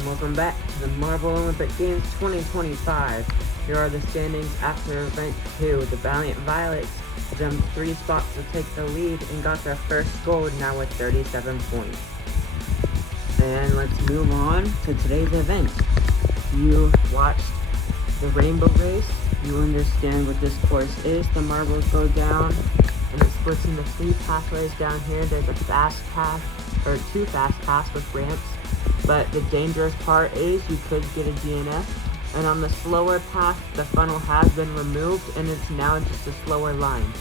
and welcome back to the Marble Olympic Games 2025. Here are the standings after Event 2. The Valiant Violets jumped 3 spots to take the lead and got their first gold, now with 37 points. And let's move on to today's event. You watched the Rainbow Race. You understand what this course is. The marbles go down and it splits into 3 pathways down here. There's a fast path, or 2 fast paths with ramps. But the dangerous part is you could get a DNF. And on the slower path, the funnel has been removed and it's now just a slower line.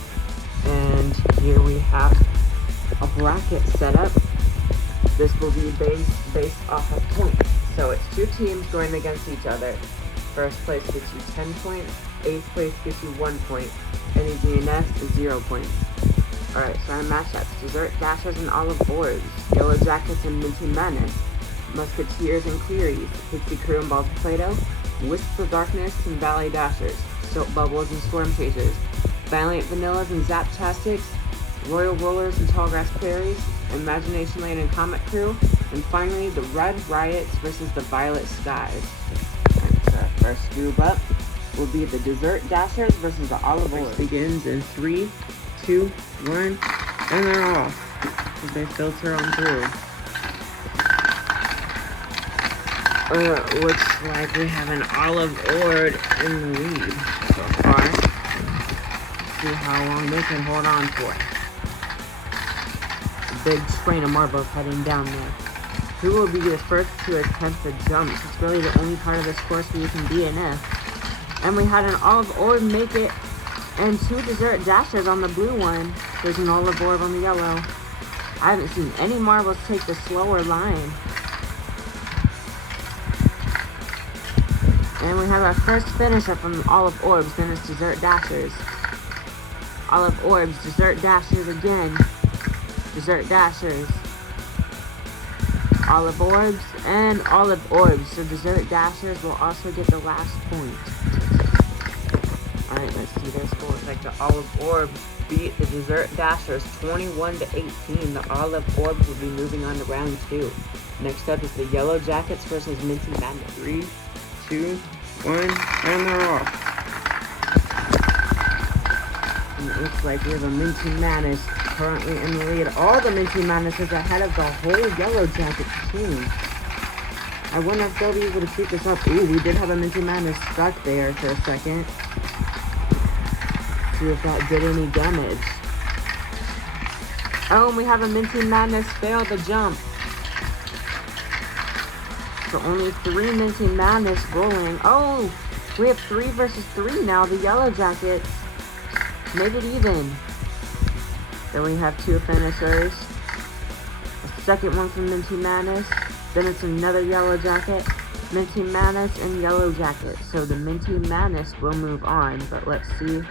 And here we have a bracket set up. This will be based off of points. So it's 2 teams going against each other. First place gets you 10 points, 8th place gets you 1 point. Any DNF is 0 points. Alright, so our matchups: Desert Dashers and Olive Orbs, Yellow Jackets and Minty Madness, Musketeers and Clearies, Pixie Crew and Balls of Play-Doh, Wisps of Darkness and Valley Dashers, Soap Bubbles and Storm Chasers, Valiant Vanillas and Zaptastics, Royal Rollers and Tallgrass Prairies, Imagination Lane and Comet Crew, and finally the Red Riots versus the Violet Skies. Alright, so our first group up will be the Desert Dashers versus the Olive Orbs. Begins in 3, 2, 1, and they're off as they filter on through. Looks like we have an Olive Orb in the lead so far. See how long they can hold on for. A big train of marbles heading down there. Who will be the first to attempt the jumps? It's really the only part of this course where you can DNF. And we had an Olive Orb make it, and 2 Desert Dashers on the blue one. There's an Olive Orb on the yellow. I haven't seen any marbles take the slower line. And we have our first finisher from Olive Orbs, then it's Desert Dashers. Olive Orbs, Desert Dashers again. Desert Dashers. Olive Orbs and Olive Orbs. So Desert Dashers will also get the last point. Alright, let's see their score. It's like the Olive Orbs beat the Desert Dashers 21-18. The Olive Orbs will be moving on to round 2. Next up is the Yellow Jackets versus Minty Madness. 3, 2, 1, and they're off. And it looks like we have a Minty Madness currently in the lead. All the Minty Madness is ahead of the whole Yellow Jackets team. I wonder if they'll be able to keep this up. Ooh, we did have a Minty Madness stuck there for a second. See if that did any damage. Oh, and we have a Minty Madness fail the jump. So only 3 Minty Madness rolling. Oh, we have 3 versus 3 now. The Yellow Jackets make it even. Then we have 2 finishers. A second one from Minty Madness. Then it's another Yellow Jacket, Minty Madness, and Yellow Jacket. So the Minty Madness will move on, but let's see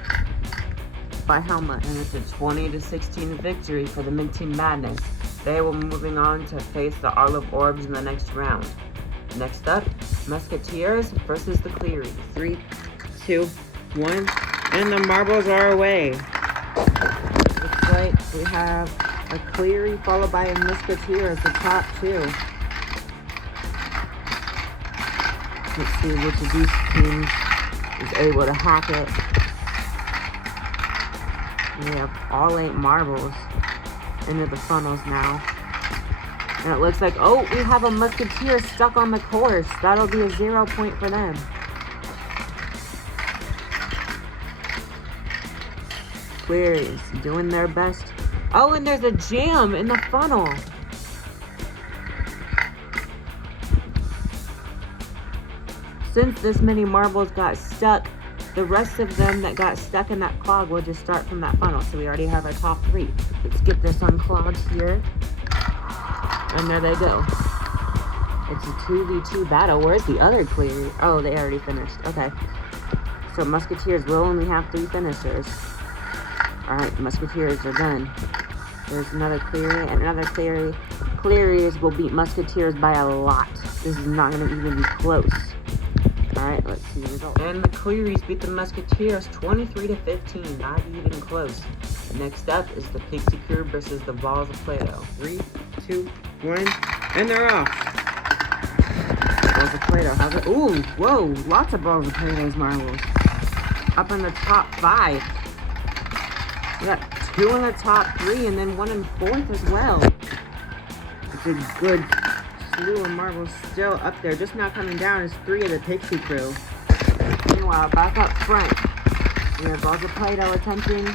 by how much. And it's a 20-16 victory for the Minty Madness. They will be moving on to face the Olive Orbs in the next round. Next up, Musketeers versus the Clearies. 3, 2, 1, and the marbles are away. Looks like we have a Cleary followed by a Musketeer as the top 2. Let's see which of these teams is able to hack it. We have all 8 marbles into the funnels now. And it looks like, oh, we have a Musketeer stuck on the course. That'll be a 0 point for them. Clearies doing their best. Oh, and there's a jam in the funnel. Since this many marbles got stuck, the rest of them that got stuck in that clog will just start from that funnel. So we already have our top 3. Let's get this unclogged here. And there they go. It's a 2v2 battle. Where's the other Cleary? Oh, they already finished. Okay. So Musketeers will only have 3 finishers. Alright, Musketeers are done. There's another Cleary and another Cleary. Clearies will beat Musketeers by a lot. This is not going to even be close. Alright, let's see the result. And the Clearies beat the Musketeers 23-15. Not even close. Next up is the Pixie Crew versus the Balls of Play-Doh. 3, 2, 1, and they're off. Play-Doh has it. Ooh, whoa, lots of Balls of Play-Doh's marbles. Up in the top 5. We got 2 in the top 3 and then 1 in 4th as well. It's a good slew of marbles still up there. Just now coming down is 3 of the Pixie Crew. Meanwhile, back up front, we have Balls of Play-Doh attempting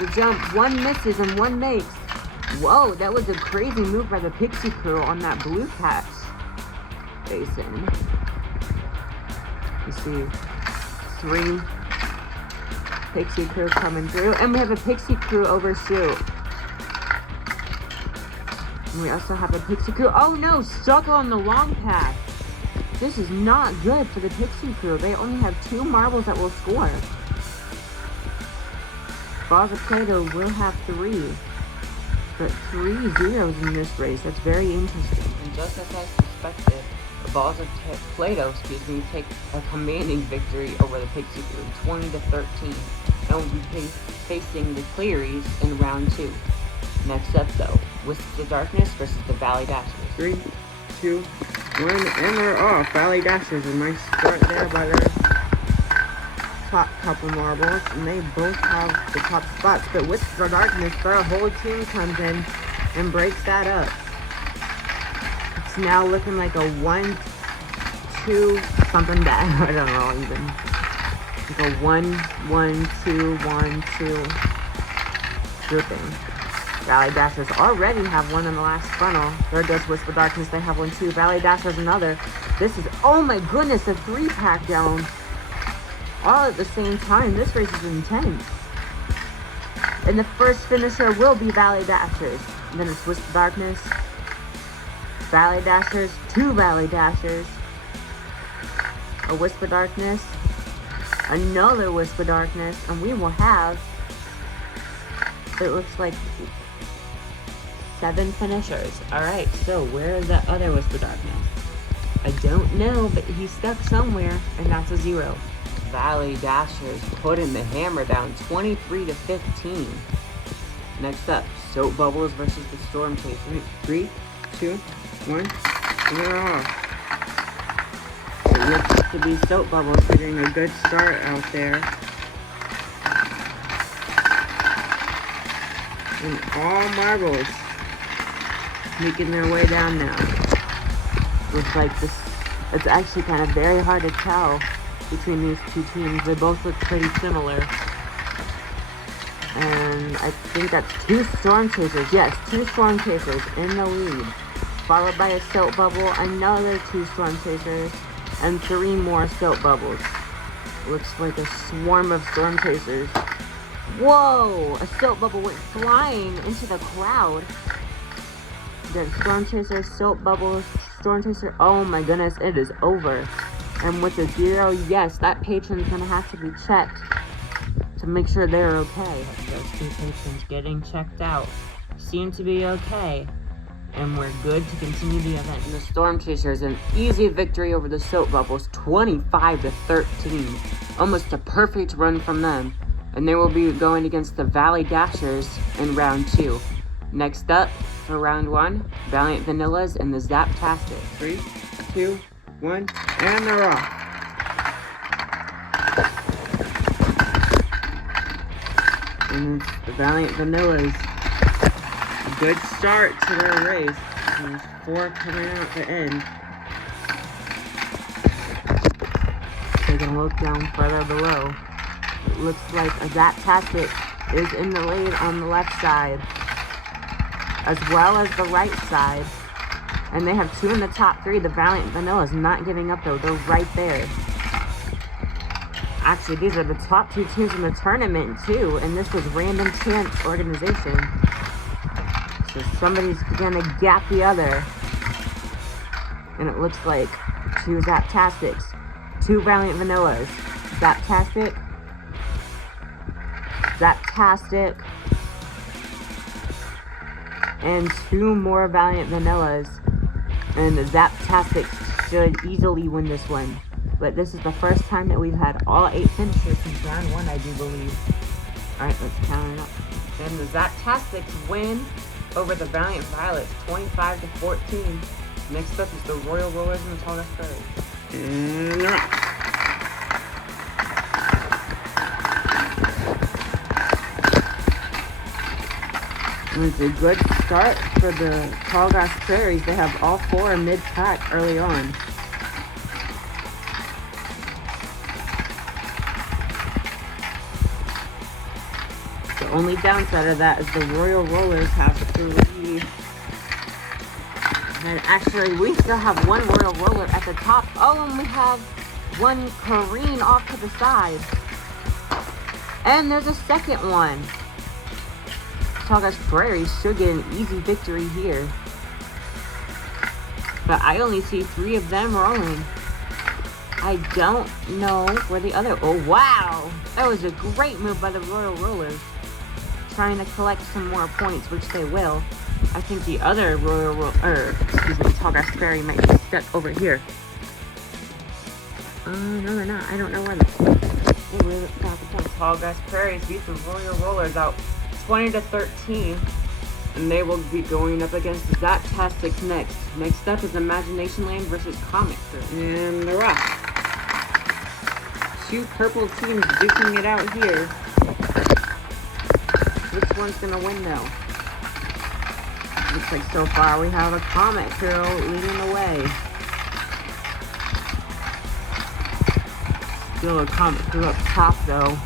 the jump. 1 misses and 1 makes. Whoa, that was a crazy move by the Pixie Crew on that blue catch basin. You see 3 Pixie Crew coming through, and we have a Pixie Crew overshoot. And we also have a Pixie Crew. Oh no, struggle on the long path. This is not good for the Pixie Crew. They only have 2 marbles that will score. Balls of Play-Doh will have 3. But 3 zeros in this race. That's very interesting. And just as I suspected, the Balls of Play-Doh, take a commanding victory over the Pixie Crew, 20-13. And will be facing the Clearys in round 2. Next up, though, Wisps of Darkness versus the Valley Dashers. 3, 2, 1, and they're off. Valley Dashers, a nice start there by their top couple marbles, and they both have the top spots, but Wisps of Darkness, their whole team comes in and breaks that up. It's now looking like a 1-2 something that I don't know even. Like a 1-1-2 1-2 grouping. Valley Dashers already have 1 in the last funnel. There goes Wisp of Darkness, they have 1 too. Valley Dashers another. This is, oh my goodness, a 3-pack down. All at the same time. This race is intense. And the first finisher will be Valley Dashers. And then it's Wisp of Darkness, Valley Dashers, 2 Valley Dashers, a Wisp of Darkness, another Wisp of Darkness, and we will have, it looks like 7 finishers. Alright, so where is that other Wisp of Darkness? I don't know, but he's stuck somewhere, and that's a 0. Valley Dashers putting the hammer down, 23-15. Next up, Soap Bubbles versus the Storm Chasers. 3, 2, 1, and they're off. It looks to be Soap Bubbles getting a good start out there. And all marbles making their way down now. Looks like this, it's actually kind of very hard to tell between these 2 teams. They both look pretty similar. And I think that's 2 Storm Chasers. Yes, 2 Storm Chasers in the lead. Followed by a Soap Bubble, another 2 Storm Chasers, and 3 more Soap Bubbles. Looks like a swarm of Storm Chasers. Whoa! A Soap Bubble went flying into the crowd. Then Storm Chaser, Soap Bubbles, Storm Chaser. Oh my goodness, it is over. And with a 0, yes, that patron's gonna have to be checked to make sure they're okay. Those 2 patrons getting checked out seem to be okay, and we're good to continue the event. And the Storm Chasers, an easy victory over the Soap Bubbles, 25-13. Almost a perfect run from them. And they will be going against the Valley Dashers in round 2. Next up, for round 1, Valiant Vanillas and the Zaptastic. 3, 2, 1, and they're off. And it's the Valiant Vanillas. Good start to their race. There's 4 coming out at the end. Taking a look down further below. It looks like a Zaptastic is in the lead on the left side, as well as the right side. And they have 2 in the top 3. The Valiant Vanilla is not giving up though. They're right there. Actually, these are the top 2 teams in the tournament too. And this was random chance organization. So somebody's gonna gap the other. And it looks like 2 Zaptastics, 2 Valiant Vanillas. Zaptastic. Zaptastic. And 2 more Valiant Vanillas. And the Zaptastic should easily win this one. But this is the first time that we've had all 8 finishers since round 1, I do believe. Alright, let's count it up. And the Zaptastics win over the Valiant Violets, 25-14. Next up is the Royal Rollers and the Tallgrass Prairies. And they're off. It's a good start for the Tallgrass Prairies. They have all four mid-pack early on. The only downside of that is the Royal Rollers have 3. And actually, we still have one Royal Roller at the top. Oh, and we have one careen off to the side. And there's a second one. Tallgrass Prairies should get an easy victory here. But I only see 3 of them rolling. I don't know where the other... Oh, wow! That was a great move by the Royal Rollers. Trying to collect some more points, which they will. I think the other Tallgrass Prairie might be stuck over here. No, they're not. I don't know where they're. Tallgrass Prairies beat the Royal Rollers out 20-13, and they will be going up against Zaptastics next. Next up is Imagination Land versus Comet Crew. And they're off. 2 purple teams duking it out here. Which one's gonna win though? Looks like so far we have a Comet Crew leading the way. Still a Comet Crew up top though.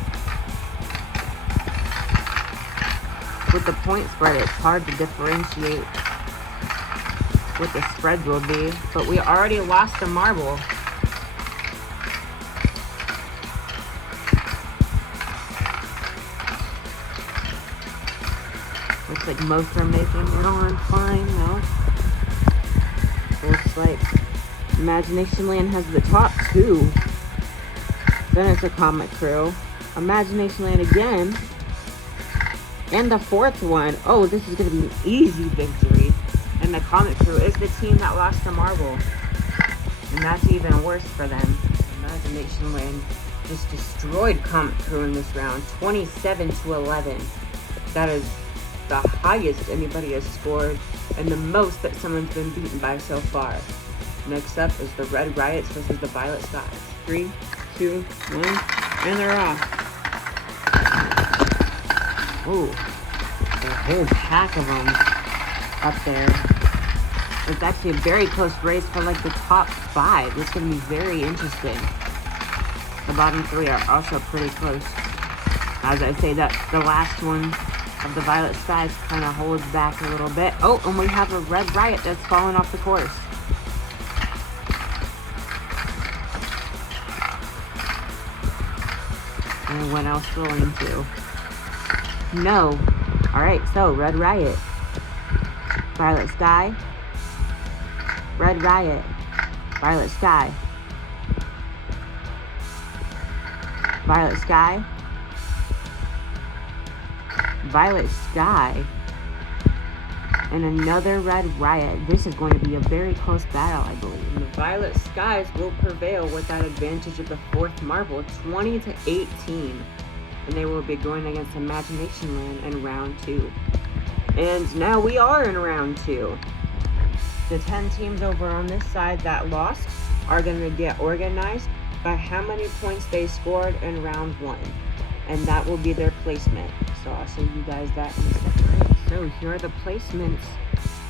With the point spread, it's hard to differentiate what the spread will be. But we already lost a marble. Looks like most are making it on fine though. Looks like Imagination Land has the top 2. Then it's a Comet Crew. Imagination Land again. And the 4th one. Oh, this is going to be an easy victory. And the Comet Crew is the team that lost the marble. And that's even worse for them. Imagination Land just destroyed Comet Crew in this round. 27-11. That is the highest anybody has scored. And the most that someone's been beaten by so far. Next up is the Red Riots versus the Violet Skies. 3, 2, 1. And they're off. Ooh, a whole pack of them up there. It's actually a very close race for like the top 5. It's going to be very interesting. The bottom 3 are also pretty close. As I say that, the last one of the Violet Skies kind of holds back a little bit. Oh, and we have a Red Riot that's fallen off the course. And what else rolling to? No. Alright, so Red Riot. Violet Sky. Red Riot. Violet Sky. Violet Sky. Violet Sky. And another Red Riot. This is going to be a very close battle, I believe. And the Violet Skies will prevail with that advantage of the 4th marble, 20-18. And they will be going against Imagination Land in round 2. And now we are in round 2. The 10 teams over on this side that lost are going to get organized by how many points they scored in round 1. And that will be their placement. So I'll show you guys that in a second. So here are the placements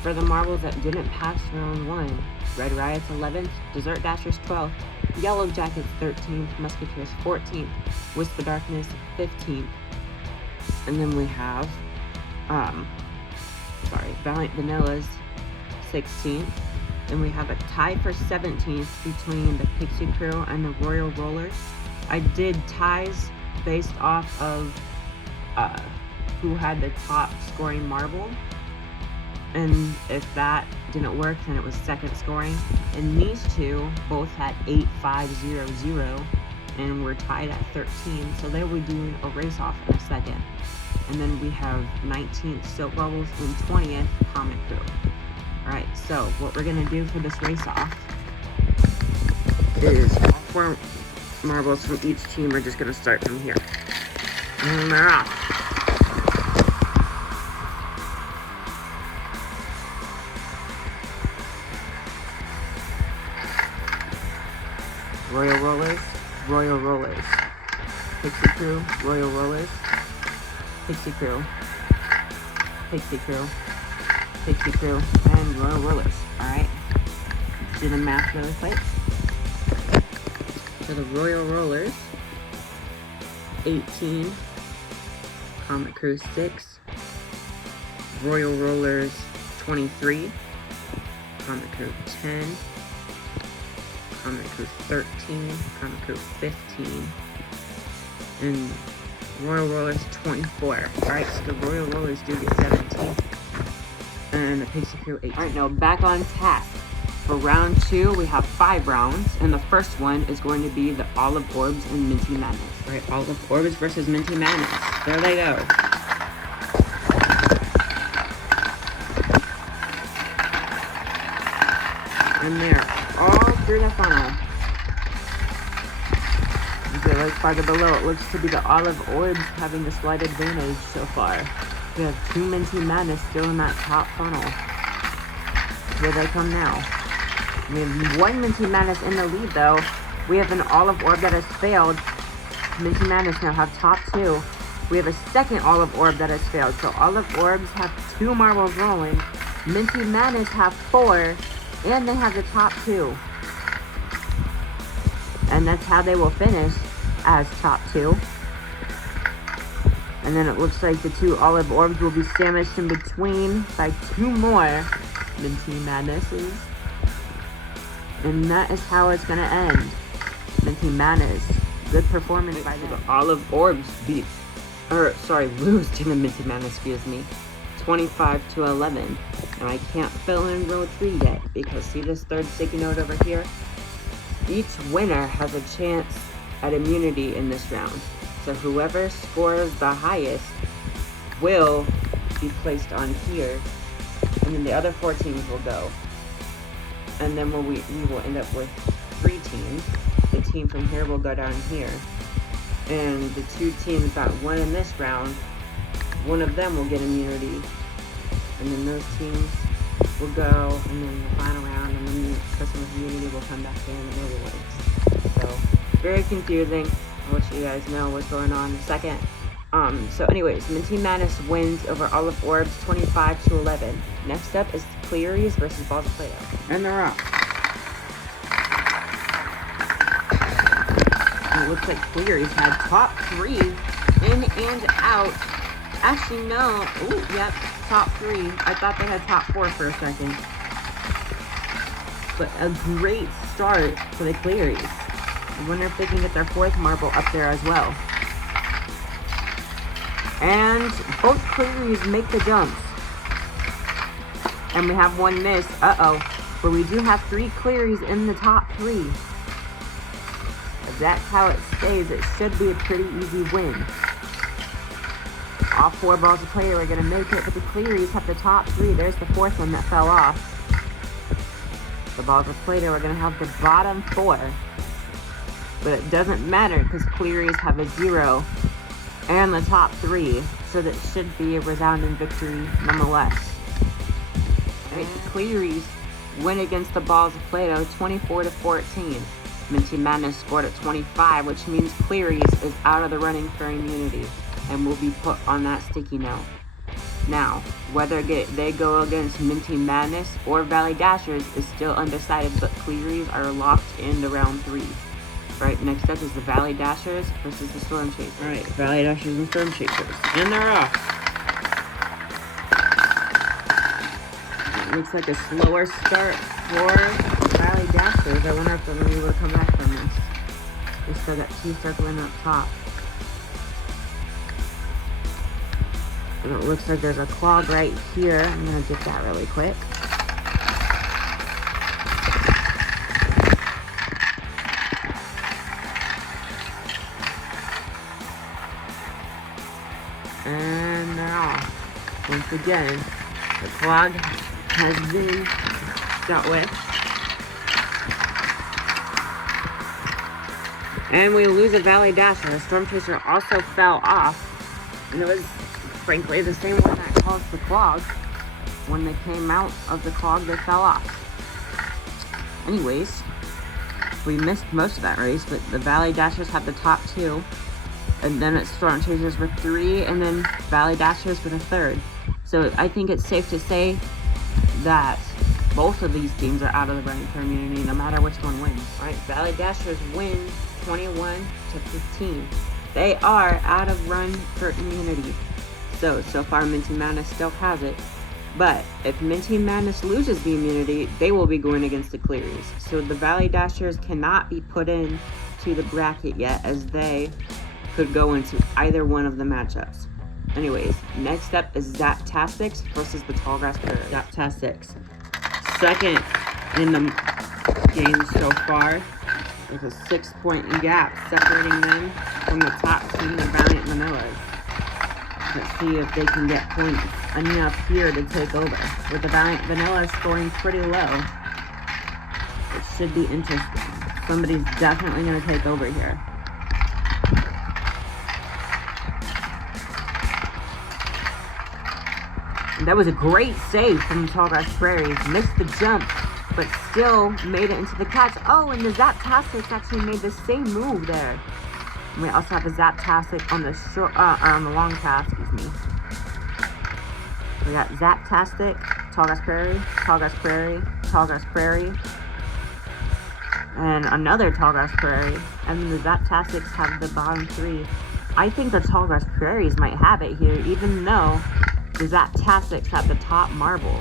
for the marbles that didn't pass round 1. Red Riots 11th, Desert Dashers 12th, Yellow Jackets 13th, Musketeers 14th, Wisp of Darkness 15th. And then we have, Valiant Vanillas 16th. Then we have a tie for 17th between the Pixie Crew and the Royal Rollers. I did ties based off of who had the top scoring marble. And if that didn't work, then it was second scoring. And these two both had 8-5-0-0 and were tied at 13. So they will be doing a race off in a second. And then we have 19th Soap Bubbles and 20th Comet Crew. Alright, so what we're going to do for this race off is all 4 marbles from each team are just going to start from here. And they're off. Royal Rollers, Royal Rollers. Pixie Crew, Royal Rollers, Pixie Crew, Pixie Crew, Pixie Crew, and Royal Rollers. Alright, let's do the math really quick. So the Royal Rollers, 18, Comet Crew 6, Royal Rollers 23, Comet Crew 10, Comet Crew 13, Comet Crew 15, and Royal Rollers 24. Alright, so the Royal Rollers do get 17, and the Pixie Crew 18. Alright, now back on task. For round 2, we have 5 rounds, and the first one is going to be the Olive Orbs and Minty Madness. Alright, Olive Orbs versus Minty Madness. There they go. And they're all through the funnel. Okay, right farther below, it looks to be the Olive Orbs having the slight advantage so far. We have 2 Minty Madness still in that top funnel. Here they come now. We have 1 Minty Madness in the lead, though. We have an Olive Orb that has failed. Minty Madness now have top 2. We have a second Olive Orb that has failed. So Olive Orbs have 2 marbles rolling. Minty Madness have 4. And they have the top 2. And that's how they will finish, as top 2. And then it looks like the 2 Olive Orbs will be sandwiched in between by 2 more Minty Madnesses. And that is how it's gonna end. Minty Madness. Good performance by them. The Olive Orbs lose to the Minty Madness, excuse me. 25-11. Now I can't fill in row 3 yet, because see this third sticky note over here? Each winner has a chance at immunity in this round. So whoever scores the highest will be placed on here, and then the other 4 teams will go. And then we will end up with 3 teams. The team from here will go down here. And the 2 teams that won in this round, one of them will get immunity. And then those teams will go, and then the final round, and then the person with immunity will come back in and they will win. So, very confusing. I'll let you guys know what's going on in a second. So anyways, Minty Madness wins over Olive Orbs 25-11. Next up is Clearies versus Balls of Play-Doh. And they're off. It looks like Clearies had top 3 in and out. Actually, no. Ooh, yep, top 3. I thought they had top 4 for a second. But a great start for the Clearies. I wonder if they can get their 4th marble up there as well. And both Clearies make the jumps. And we have 1 miss. Uh-oh. But we do have 3 Clearies in the top 3. If that's how it stays, it should be a pretty easy win. All 4 Balls of Play-Doh are going to make it, but the Clearies have the top 3. There's the 4th one that fell off. The Balls of Play-Doh are going to have the bottom 4. But it doesn't matter because Clearies have a 0 and the top 3, so that should be a resounding victory nonetheless. Right, the Clearies win against the Balls of Play-Doh 24-14. Minty Madness scored at 25, which means Clearies is out of the running for immunity and will be put on that sticky note. Now, whether they go against Minty Madness or Valley Dashers is still undecided, but Clearies are locked into round 3. Right, next up is the Valley Dashers versus the Storm Chasers. Alright, Valley Dashers and Storm Chasers. And they're off. It looks like a slower start for Valley Dashers. I wonder if they're going to be able to come back from this. They still got 2 circling up top. And it looks like there's a clog right here. I'm going to get that really quick. And they're off. Once again, the clog has been dealt with. And we lose a Valley Dasher. The Storm Chaser also fell off. And it was, frankly, the same one that caused the clog. When they came out of the clog, they fell off. Anyways, we missed most of that race, but the Valley Dashers have the top 2. And then it's Storm Chasers with 3, and then Valley Dashers with a 3rd. So I think it's safe to say that both of these teams are out of the running for immunity, no matter which one wins. All right, Valley Dashers win 21-15. They are out of run for immunity. So far Minty Madness still has it. But if Minty Madness loses the immunity, they will be going against the Clearies. So the Valley Dashers cannot be put in to the bracket yet, as they could go into either one of the matchups. Anyways, next up is Zaptastics versus the Tallgrass Prairie. Zaptastics, second in the game so far, with a 6-point gap separating them from the top team, the Valiant Vanillas. Let's see if they can get points enough here to take over. With the Valiant Vanillas scoring pretty low, it should be interesting. Somebody's definitely going to take over here. That was a great save from the Tallgrass Prairies. Missed the jump, but still made it into the catch. Oh, and the Zaptastics actually made the same move there. And we also have a Zaptastic on the short, on the long pass, excuse me. We got Zaptastic, Tallgrass Prairie, Tallgrass Prairie, Tallgrass Prairie, and another Tallgrass Prairie. And then the Zaptastics have the bottom 3. I think the Tallgrass Prairies might have it here, even though the Zaptastics have the top marble.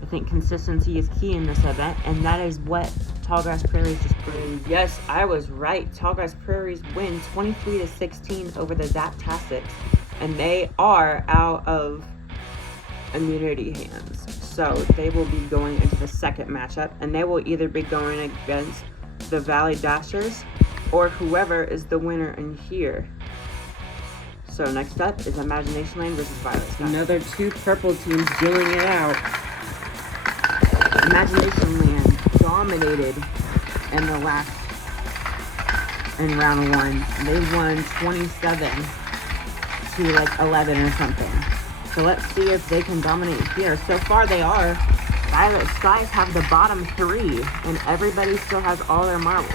I think consistency is key in this event, and that is what Tallgrass Prairies just proved. Yes, I was right. Tallgrass Prairies win 23-16 over the Zaptastics, and they are out of immunity hands. So they will be going into the second matchup, and they will either be going against the Valley Dashers or whoever is the winner in here. So next up is Imagination Land versus Violet Sky. Another 2 purple teams dealing it out. Imagination Land dominated in round 1. They won 27-11 or something. So let's see if they can dominate here. So far they are. Violet Skies have the bottom 3, and everybody still has all their marbles.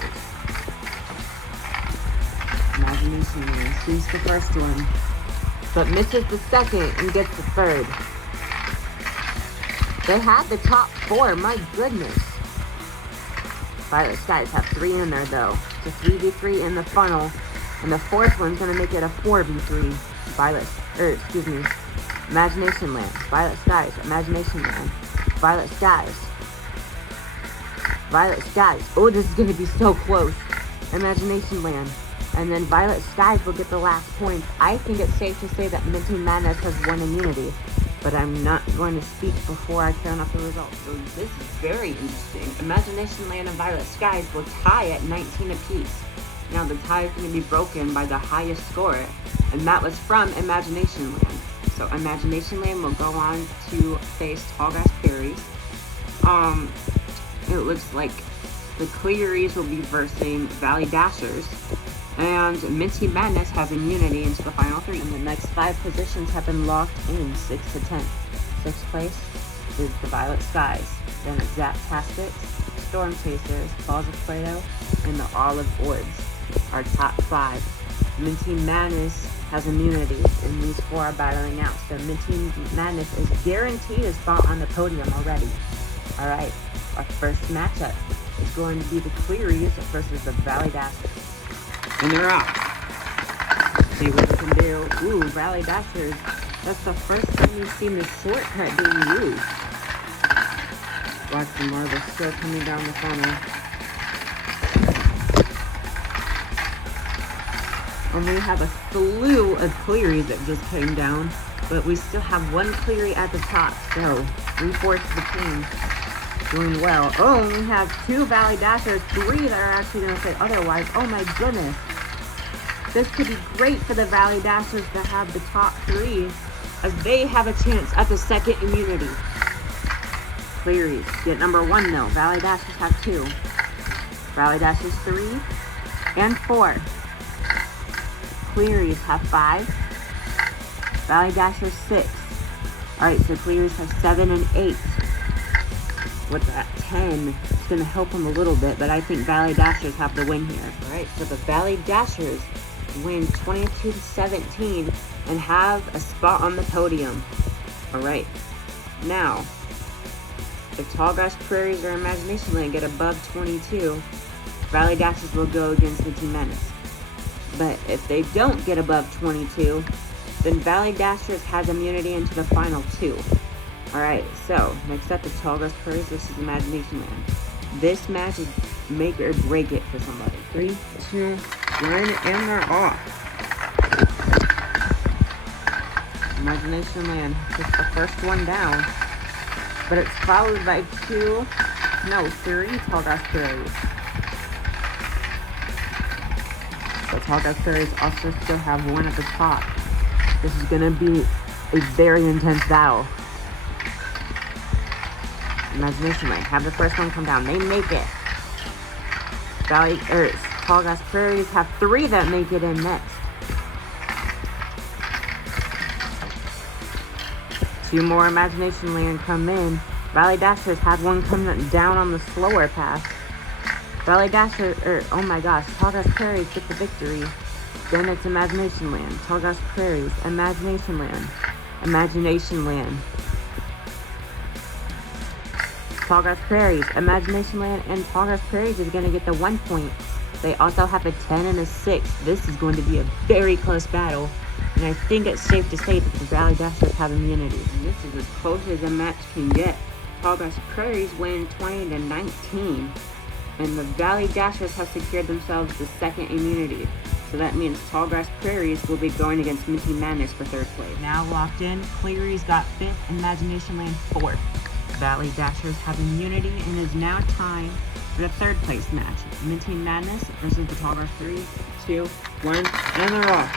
Imagination Land sees the first one, but misses the second and gets the third. They had the top 4, my goodness. Violet Skies have 3 in there though. It's a 3v3 in the funnel, and the 4th one's gonna make it a 4v3. Imagination Land, Violet Skies, Imagination Land, Violet Skies, Violet Skies. Oh, this is gonna be so close. Imagination Land. And then Violet Skies will get the last point. I think it's safe to say that Minty Madness has won immunity, but I'm not going to speak before I count up the results. So this is very interesting. Imagination Land and Violet Skies will tie at 19 apiece. Now the tie is going to be broken by the highest score, and that was from Imagination Land. So Imagination Land will go on to face Tallgrass Prairies. It looks like the Clearies will be versing Valley Dashers. And Minty Madness have immunity into the final 3. And the next 5 positions have been locked in, 6 to 10. 6th place is the Violet Skies. Then it's Zaptastics, Storm Chasers, Balls of Play-Doh, and the Olive Woods. Our top 5. Minty Madness has immunity, and these 4 are battling out. So Minty Madness is guaranteed a spot on the podium already. Alright, our first matchup is going to be the Clearies versus the Valley Dashers. And they're off. See what they can do. Ooh, Valley Dashers. That's the first time we've seen the shortcut being used. Watch the marble still coming down the funnel. And we have a slew of Clearies that just came down. But we still have 1 Cleary at the top. So, we forced the team. Doing well. Oh, and we have 2 Valley Dashers, 3 that are actually going to say otherwise. Oh my goodness. This could be great for the Valley Dashers to have the top 3, as they have a chance at the second immunity. Clearies get number 1 though. Valley Dashers have 2. Valley Dashers 3 and 4. Clearies have 5. Valley Dashers 6. Alright, so Clearies have 7 and 8. With that 10 going to help them a little bit, but I think Valley Dashers have the win here. All right, so the Valley Dashers win 22-17 and have a spot on the podium. All right, now, if Tallgrass Prairies or Imagination Land get above 22, Valley Dashers will go against Minty Menace. But if they don't get above 22, then Valley Dashers has immunity into the final two. Alright, so next up is Tallgrass Prairies versus Imagination Land. This match is make or break it for somebody. 3, 2, 1, and they're off. Imagination Land gets the first one down, but it's followed by 3 Tallgrass Prairies. So Tallgrass Prairies also still have one at the top. This is going to be a very intense battle. Imagination Land have the first one come down. They make it. Tallgrass Prairies have 3 that make it in next. 2 more Imagination Land come in. Valley Dashers have one come down on the slower path. oh my gosh, Tallgrass Prairies get the victory. Then it's Imagination Land. Tallgrass Prairies, Imagination Land. Imagination Land. Tallgrass Prairies, Imagination Land, and Tallgrass Prairies is going to get the 1 point. They also have a 10 and a 6. This is going to be a very close battle. And I think it's safe to say that the Valley Dashers have immunity. And this is as close as a match can get. Tallgrass Prairies win 20-19. And the Valley Dashers have secured themselves the second immunity. So that means Tallgrass Prairies will be going against Minty Madness for 3rd place. Now locked in, Cleary's got 5th, Imagination Land 4th. Valley Dashers have immunity and is now time for the 3rd place match. Minty Madness versus the Tallgrass 3, 2, 1, and they're off.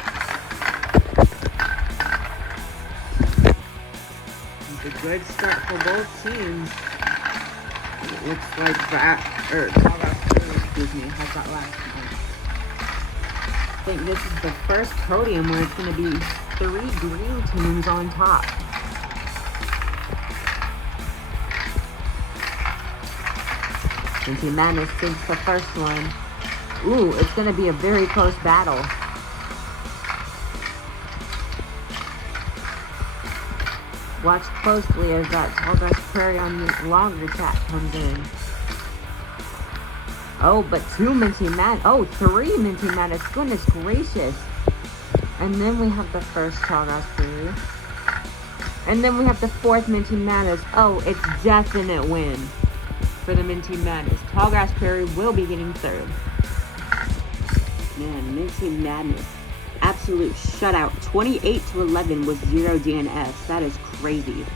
It's a good start for both teams. It looks like Tallgrass 3, has got last time. I think this is the first podium where it's going to be 3 green teams on top. Minty Madness takes the first one. Ooh, it's going to be a very close battle. Watch closely as that Tallgrass Prairie on the longer track comes in. Oh, but 3 Minty Madness. Goodness gracious. And then we have the first Tallgrass Prairie. And then we have the 4th Minty Madness. Oh, it's definite win for the Minty Madness. Tallgrass Prairie will be getting 3rd. Man, Minty Madness. Absolute shutout. 28-11 with 0 DNS. That is crazy.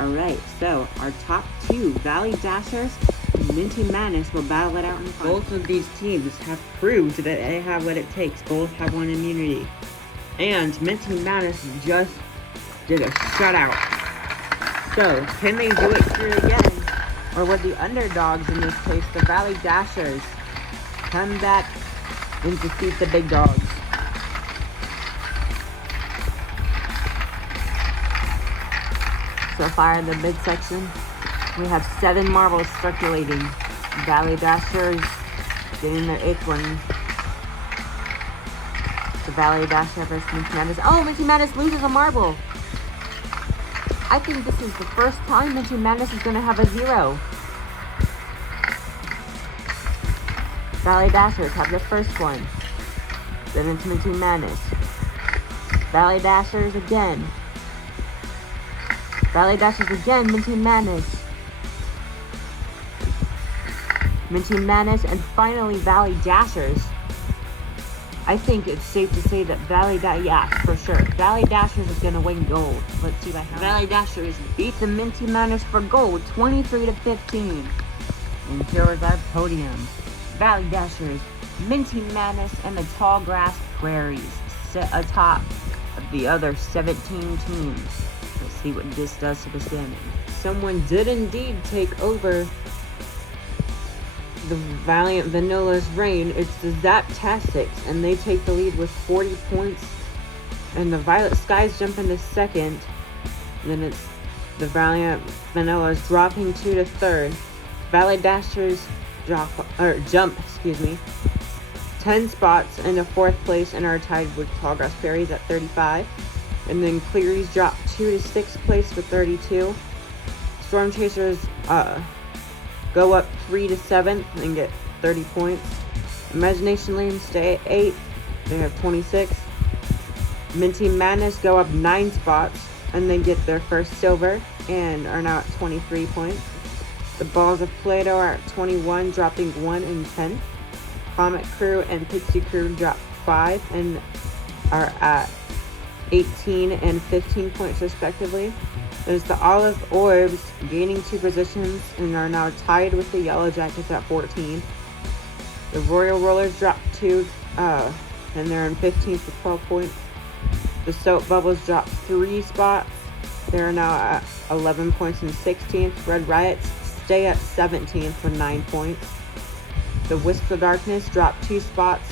Alright, so our top 2, Valley Dashers and Minty Madness, will battle it out in front. Both of these teams have proved that they have what it takes. Both have 1 immunity. And Minty Madness just did a shutout. So, can they do it here again? Or would the underdogs, in this case, the Valley Dashers, come back and defeat the big dogs? So far in the midsection, we have 7 marbles circulating. Valley Dashers getting their 8th one. The Valley Dasher versus Minty Madness. Oh, Minty Madness loses a marble. I think this is the first time Minty Madness is going to have a 0. Valley Dashers have the first one. Then it's Minty Madness. Valley Dashers again. Valley Dashers again, Minty Madness. Minty Madness, and finally Valley Dashers. I think it's safe to say that for sure. Valley Dashers is going to win gold. Let's see what happens. Valley Dashers beat the Minty Madness for gold, 23-15. And here is our podium. Valley Dashers, Minty Madness, and the Tallgrass Prairies sit atop of the other 17 teams. Let's see what this does to the standing. Someone did indeed take over the Valiant Vanilla's reign. It's the Zaptastics, and they take the lead with 40 points. And the Violet Skies jump into 2nd. Then it's the Valiant Vanilla's dropping 2 to 3rd. Valley Dashers jump 10 spots into 4th place and are tied with Tallgrass Prairies at 35. And then Cleary's drop 2 to 6th place with 32. Storm Chasers go up 3 to 7th and get 30 points. Imagination Lane stay at 8. They have 26. Minty Madness go up 9 spots and they get their first silver and are now at 23 points. The Balls of Play-Doh are at 21, dropping 1 and 10. Comet Crew and Pixie Crew drop 5 and are at 18 and 15 points respectively. There's the Olive Orbs gaining 2 positions and are now tied with the Yellow Jackets at 14. The Royal Rollers drop 2 and they're in 15th with 12 points. The Soap Bubbles drop 3 spots. They're now at 11 points and 16th. Red Riots stay at 17th with 9 points. The Wisp of Darkness drop 2 spots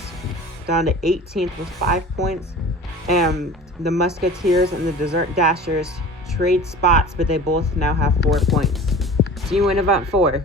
down to 18th with 5 points. And the Musketeers and the Desert Dashers trade spots, but they both now have 4 points. See you in Event 4.